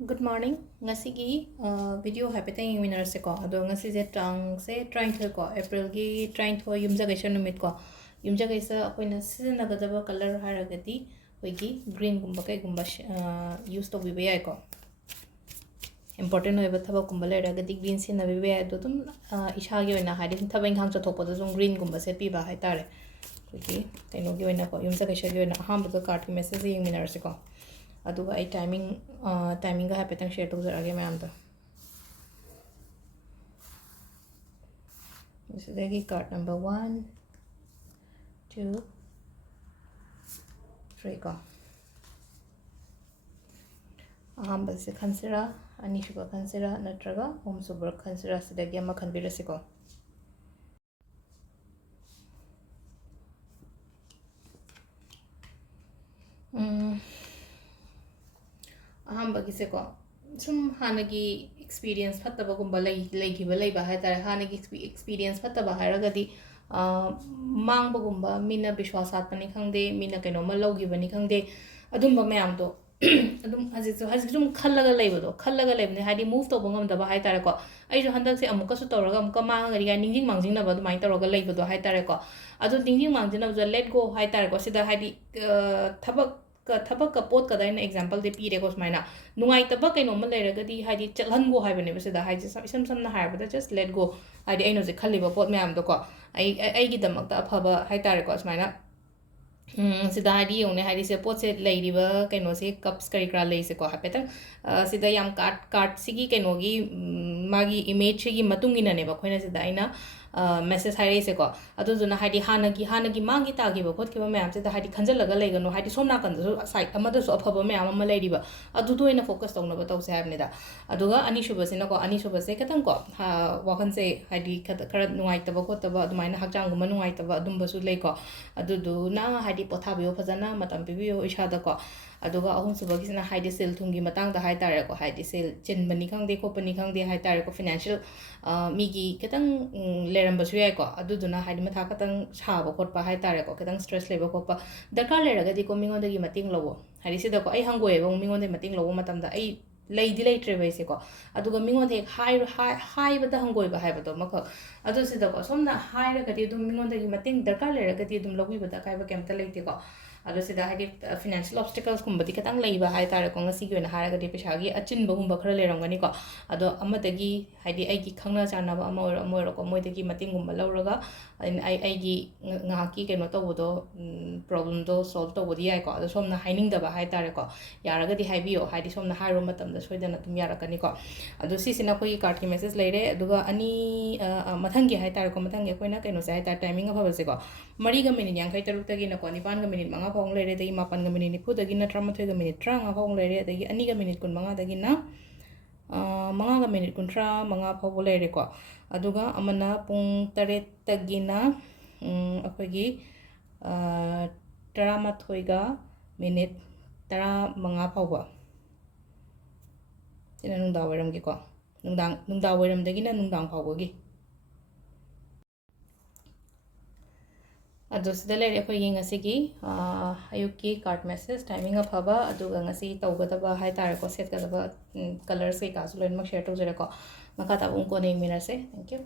Good morning. Ngasigi video hapeting winners ko. Ado ngasi je tang se trying to ko April gi trying to yumja gaisha numit ko. Yumja gaisa akoina season na gadaba color haragati hoigi green gumba kai gumba use to bibe ai ko. Important hoiba thaba gumba le ragati green sin na bibe ai do tum isha gi oina haidi thaba inghang cha thopa do zum green gumba se piba hai tare. Hoigi kaino gi oina ko yumja gaisha gi oina aham bu card ki message ying winners ko. अदुगा I timing का हाइपेतंग share तौजरगे ma'am तो इसलिए card number 1 2 3 को अहम से खनसिरा अनीसुबा खनसिरा नत्रगा home सुबर खनसिरा सिदगी अमा खनबिरसिको अहमबगीसे को सुम हानगी experience फत्तबगुंबा लेगिबा लेबा हाइतारे हानगी experience फत्तबा हारगदी मांगबगुंबा Meena विश्वासात्मनि खंगदे Meena कैनोमा लौगिबनि खंगदे अदुंबा मयाम तो अदुम हजिजुम खल्लगा लेबने हाइदि मूव तोबा ngамदबा हाइतारे को आइजो हंदक से अमुकसु तौरगा अमुका मांगगरि गा निंजिंग मांजिंगनबा अदुमाइ तौरगा लेबदो हाइतारे को अदु निंजिंग मांजिनबा लेट गो हाइतारे को सिदा हाइदि थबक का पोत का दाइन एग्जांपल दे पीरे को स्माइना नुंगाई तब कैनोम लेरगदी हाइदि चलहन गो हाइबने बसिदा हाइदि इसम समना हाइबदा जस्ट लेट गो हाइदि आइनो जे खल्लिबा पोत मैम दो को आई गी दमक अफबा हाइतारे को स्माइना सिदा हाइदि योने हाइदि से पोत से लेरिबा कैनो से कप्स करी क्रा ले से को हापेता सिदा याम कार्ड सिगी कैनोगी मागी इमेज सिगी मतुंग इनने बा खोइना सिदा आइना मेसेज हाइरे को अदुजुना हाइदि हानगी मांगी तागिबा खोतकिबा मैम से हाइदि खंजलगा लेगनो हाइदि सोमना कंदसु साइड अमदसु अफबा मैम अमा लेरिबा अदुदो इना फोकस तौनबा तौसे हाबनेदा अदुगा अनिसुबसिना को अनिसुबसे खतंग को वाखनसे हाइदि खरा नुंगाइतबा खोतबा अदुमाइना हकचांगुमा नुंगाइतबा अदुंबसु लेको अदुदुना हाइदि पोथाबियो फजना मतम पिबियो इशादा को अदुगा अहुम सुबगिसना हाइदि सेल थुंगी मतंग दा हाइतारे को हाइदि सेल चिनबनी खंगदे खोपनी खंगदे हाइतारे को फाइनेंशियल मीगी खतंग लेरंबसु याय को अदुदुना हाइदि मथा खतंग साबा खोटपा हाइतारे को खतंग स्ट्रेस लेबा खोपा दरकार लेरगदि को मिंगोंदगी मतिंग लवो हाइदि सिदा को आई हंगोएबा मिंगोंदे मतिंग लवो मतमदा आई लेदि लेट्रे बैसे को अदुगा मिंगोंदे हाइबदा हंगोएबा हाइबदो मख अदु सिदा को सोमना हाइरगदि दुम मिंगोंदगी मतिंग दरकार लेरगदि दुम लवबिबदा काइबा केमता लेते को अदु सिदा हाइदि फाइनेंशियल ऑब्स्टिकल्स कुंबदी खतंग लेबा हाइतारे को ngasi गोना हारगदि पेशागी अचिनबा गुंबा खरा लेरंगनी को अदो अमदगी हाइदि आइगी खंगना चानाबा अमोर को मोइदगी मतिंग गुंबा लौरगा आइगी ngaki केनो तौबदो प्रॉब्लम दो सॉल्व तौबदी याय को अदो सोमना हाइनिंगदबा हाइतारे को यारगदि हाइबियो हाइदि सोमना हाइरो मतमदा सोइदना तुम यारकनी को अदो सिसिना कोई कार्ड की मैसेज लेरे अदुगा अनि मथंगी हाइतारे को मथंगी कोइना केनो से हाइता टाइमिंग अफबसे को मरीगा मिनिट 53 तगी न को निपान गा मिनिट मंगा फाउंग लेरे दगी मापन गा मिनिट निफु दगी न 13 गा मिनिट 35 फाउंग लेरे दगी अनि गा मिनिट 15 दगी न मंगा गा मिनिट 35 फाउंग लेरे को अदुगा अमना पुंग 8 तगी न अखोगी 13 गा मिनिट 15 फाउंग सिना नुंदा वरम की को नुंदा वरम दगी न नुंदांग फाउंगी अदुसदा लेरे अखोई ngasi ayuki card message timing afaba aduga ngasi tawgadaba haitare ko setkadaba colors ke kasu loin mak share tawjere ko maka tabung ko nei minase thank you